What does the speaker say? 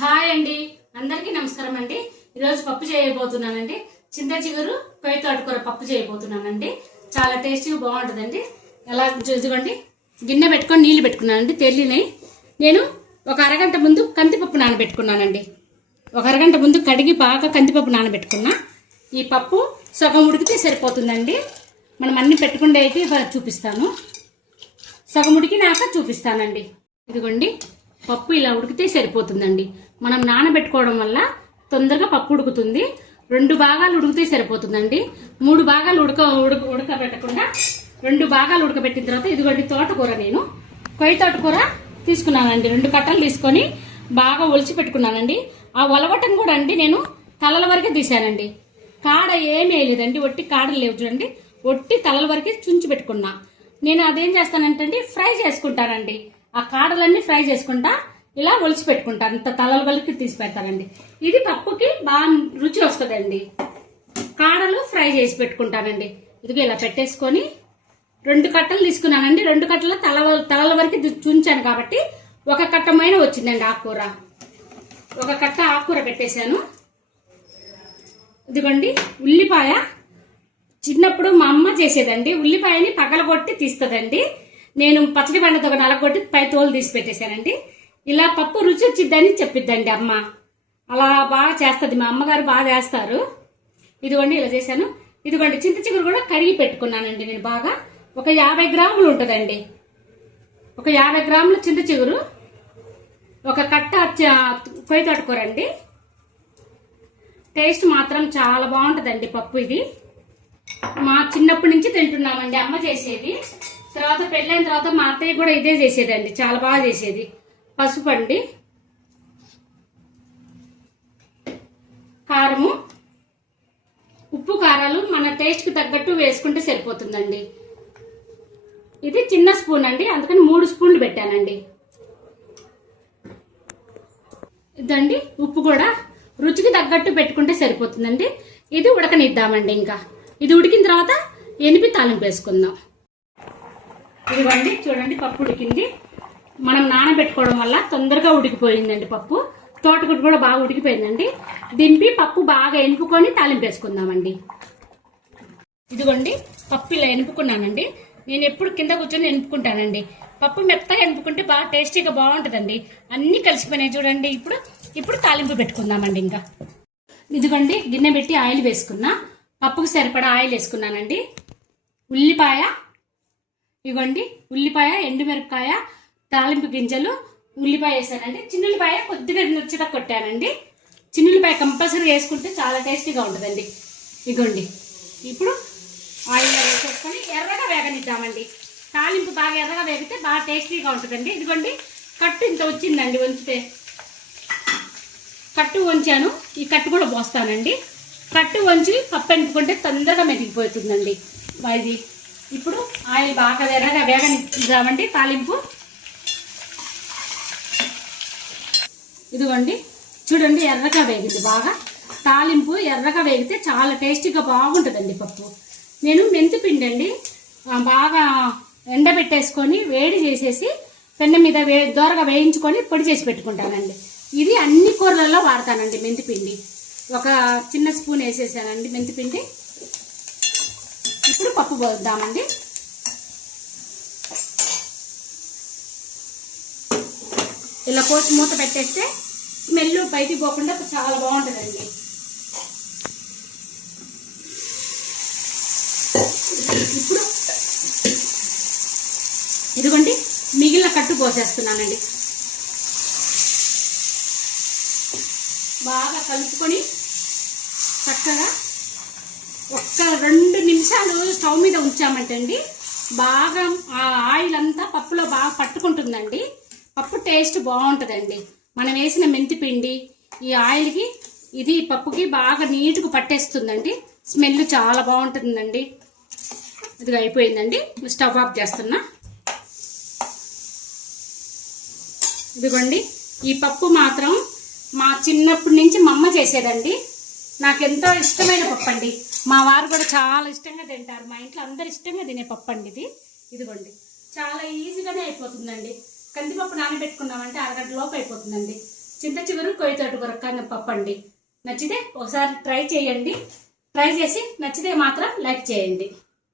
Hi అండి, అందరికీ నమస్కారం అండి. ఈరోజు పప్పు చేయబోతున్నానండి. చింత చిగురు కొయ్య తోటకూర పప్పు చేయబోతున్నానండి. చాలా టేస్టీగా బాగుంటుందండి. ఎలా చూసుకోండి, గిన్నె పెట్టుకొని నీళ్లు పెట్టుకున్నానండి. తెల్లినాయి. నేను ఒక అరగంట ముందు కందిపప్పు నానబెట్టుకున్నానండి. ఒక అరగంట ముందు కడిగి బాగా కందిపప్పు నానబెట్టుకున్నా. ఈ పప్పు సగం ఉడికితే సరిపోతుందండి. మనం అన్ని పెట్టుకుంటే అయితే చూపిస్తాను. సగం ఉడికినాక చూపిస్తానండి. ఇదిగోండి, పప్పు ఇలా ఉడికితే సరిపోతుందండి. మనం నానబెట్టుకోవడం వల్ల తొందరగా పప్పు ఉడుకుతుంది. 2 భాగాలు ఉడికితే సరిపోతుందండి. 3 భాగాలు ఉడకబెట్టకుండా 2 భాగాలు ఉడకబెట్టిన తర్వాత ఇదిగోండి తోటకూర, నేను కొయ్య తోటకూర తీసుకున్నానండి. 2 కట్టలు తీసుకొని బాగా ఒలిచి పెట్టుకున్నానండి. ఆ ఒలవటం కూడా అండి నేను తలల వరకే తీసానండి. కాడ ఏమీ వేయలేదండి. ఒట్టి కాడలు లేవు చూడండి, ఒట్టి తలల వరకే చుంచి పెట్టుకున్నా. నేను అదేం చేస్తానంటే ఫ్రై చేసుకుంటానండి. ఆ కాడలన్నీ ఫ్రై చేసుకుంటా ఇలా ఒలిచి పెట్టుకుంటాను. అంత తలల వరకు తీసి పెడతానండి. ఇది పప్పుకి బాగా రుచి వస్తుందండి. కాడలు ఫ్రై చేసి పెట్టుకుంటానండి. ఇదిగో ఇలా పెట్టేసుకొని 2 కట్టలు తీసుకున్నానండి. 2 కట్టల తలల వరకు చుంచాను కాబట్టి 1 కట్టమైన వచ్చిందండి ఆకుకూర. 1 కట్ట ఆకుకూర పెట్టేశాను. ఇదిగోండి ఉల్లిపాయ. చిన్నప్పుడు మా అమ్మ చేసేదండి. ఉల్లిపాయని పగలగొట్టి తీస్తుందండి. నేను పచ్చడి పండుతో నలగొట్టి పై తోలు తీసి పెట్టేశానండి. ఇలా పప్పు రుచి వచ్చిద్దని చెప్పిద్దండి అమ్మ. అలా బాగా చేస్తుంది, మా అమ్మగారు బాగా చేస్తారు. ఇదిగోండి ఇలా చేశాను. ఇదిగోండి చింత చిగురు కూడా కడిగి పెట్టుకున్నానండి. నేను బాగా ఒక 50 గ్రాములు ఉంటుందండి. ఒక 50 గ్రాముల చింత చిగురు, 1 కట్ట కొయ్య తోటకూర అండి. టేస్ట్ మాత్రం చాలా బాగుంటుందండి పప్పు. ఇది మా చిన్నప్పటి నుంచి తింటున్నామండి. అమ్మ చేసేది. తర్వాత పెళ్ళైన తర్వాత మా అత్తయ్య కూడా ఇదే చేసేదండి. చాలా బాగా చేసేది. పసుపు అండి, కారము, ఉప్పు కారాలు మన టేస్ట్కి తగ్గట్టు వేసుకుంటే సరిపోతుందండి. ఇది చిన్న స్పూన్ అండి, అందుకని 3 స్పూన్లు పెట్టానండి. ఇదండి ఉప్పు కూడా రుచికి తగ్గట్టు పెట్టుకుంటే సరిపోతుందండి. ఇది ఉడకనిద్దామండి. ఇంకా ఇది ఉడికిన తర్వాత ఎనిపి తాలింపు వేసుకుందాం. ఇదిగోండి చూడండి, పప్పు ఉడికింది. మనం నానబెట్టుకోవడం వల్ల తొందరగా ఉడికిపోయిందండి పప్పు. తోటకూర కూడా బాగా ఉడికిపోయిందండి. దింపి పప్పు బాగా ఎనుపుకొని తాలింపు వేసుకుందామండి. ఇదిగోండి పప్పు ఇలా ఎనుపుకున్నానండి. నేను ఎప్పుడు కింద కూర్చొని ఎనుపుకుంటానండి. పప్పు మెత్తగా ఎనుపుకుంటే బాగా టేస్టీగా బాగుంటుందండి. అన్ని కలిసిపోయినాయి చూడండి. ఇప్పుడు తాలింపు పెట్టుకుందామండి. ఇంకా ఇదిగోండి గిన్నె పెట్టి ఆయిల్ వేసుకున్నా. పప్పుకు సరిపడా ఆయిల్ వేసుకున్నానండి. ఉల్లిపాయ, ఇవ్వండి ఉల్లిపాయ, ఎండుమిరపకాయ, తాలింపు గింజలు, ఉల్లిపాయ వేసానండి. చిన్నుల్లిపాయ కొద్దిగా నుచ్చిగా కొట్టానండి. చిన్నుల్లిపాయ కంపల్సరీ వేసుకుంటే చాలా టేస్టీగా ఉంటుందండి. ఇగోండి ఇప్పుడు ఆయిల్ వేసేసుకొని ఎర్రగా వేగనిద్దామండి. తాలింపు బాగా ఎర్రగా వేగితే బాగా టేస్టీగా ఉంటుందండి. ఇదిగోండి కట్టు ఇంత వచ్చిందండి. వంచితే కట్టు వంచాను. ఈ కట్టు కూడా పోస్తానండి. కట్టు వంచి పప్పు ఎనుకుంటే తొందరగా మెదిగిపోతుందండి ఇది. ఇప్పుడు ఆయిల్ బాగా ఎర్రగా వేగనిద్దామండి. తాలింపు ఇదిగోండి చూడండి ఎర్రగా వేగింది బాగా. తాలింపు ఎర్రగా వేగితే చాలా టేస్టీగా బాగుంటుందండి పప్పు. నేను మెంతి పిండి అండి బాగా ఎండబెట్టేసుకొని వేడి చేసేసి పెన్ను మీద దోరగా వేయించుకొని పొడి చేసి పెట్టుకుంటానండి. ఇది అన్ని కూరలలో వాడతానండి. మెంతి పిండి 1 చిన్న స్పూన్ వేసేసానండి మెంతి పిండి. ఇప్పుడు పప్పు పోద్దామండి. ఇలా పోసి మూత పెట్టేస్తే స్మెల్ బయటికి పోకుండా చాలా బాగుంటుందండి. ఇప్పుడు ఇదిగోండి మిగిలిన కట్టు పోసేస్తున్నానండి. బాగా కలుపుకొని చక్కగా 1-2 నిమిషాలు స్టవ్ మీద ఉంచామంటే అండి బాగా ఆ ఆయిల్ అంతా పప్పులో బాగా పట్టుకుంటుందండి. పప్పు టేస్ట్ బాగుంటుందండి. మనం వేసిన మెంతి పిండి ఈ ఆయిల్కి ఇది పప్పుకి బాగా నీట్గా పట్టేస్తుందండి. స్మెల్ చాలా బాగుంటుందండి. ఇది అయిపోయిందండి. స్టవ్ ఆఫ్ చేస్తున్నా. ఇదిగోండి ఈ పప్పు మాత్రం మా చిన్నప్పటి నుంచి మా అమ్మ చేసేదండి. నాకెంతో ఇష్టమైన పప్పు అండి. మా వారు కూడా చాలా ఇష్టంగా తింటారు. మా ఇంట్లో అందరు ఇష్టంగా తినే పప్పు అండి ఇది. ఇదిగోండి చాలా ఈజీగానే అయిపోతుందండి. కందిపప్పు నానబెట్టుకున్నామంటే 1 గంట లోపు అయిపోతుందండి. చింత చిగురు కొయ్య తోటకూర పప్పు అండి. నచ్చితే ఒకసారి ట్రై చేయండి. ట్రై చేసి నచ్చితే మాత్రం లైక్ చేయండి.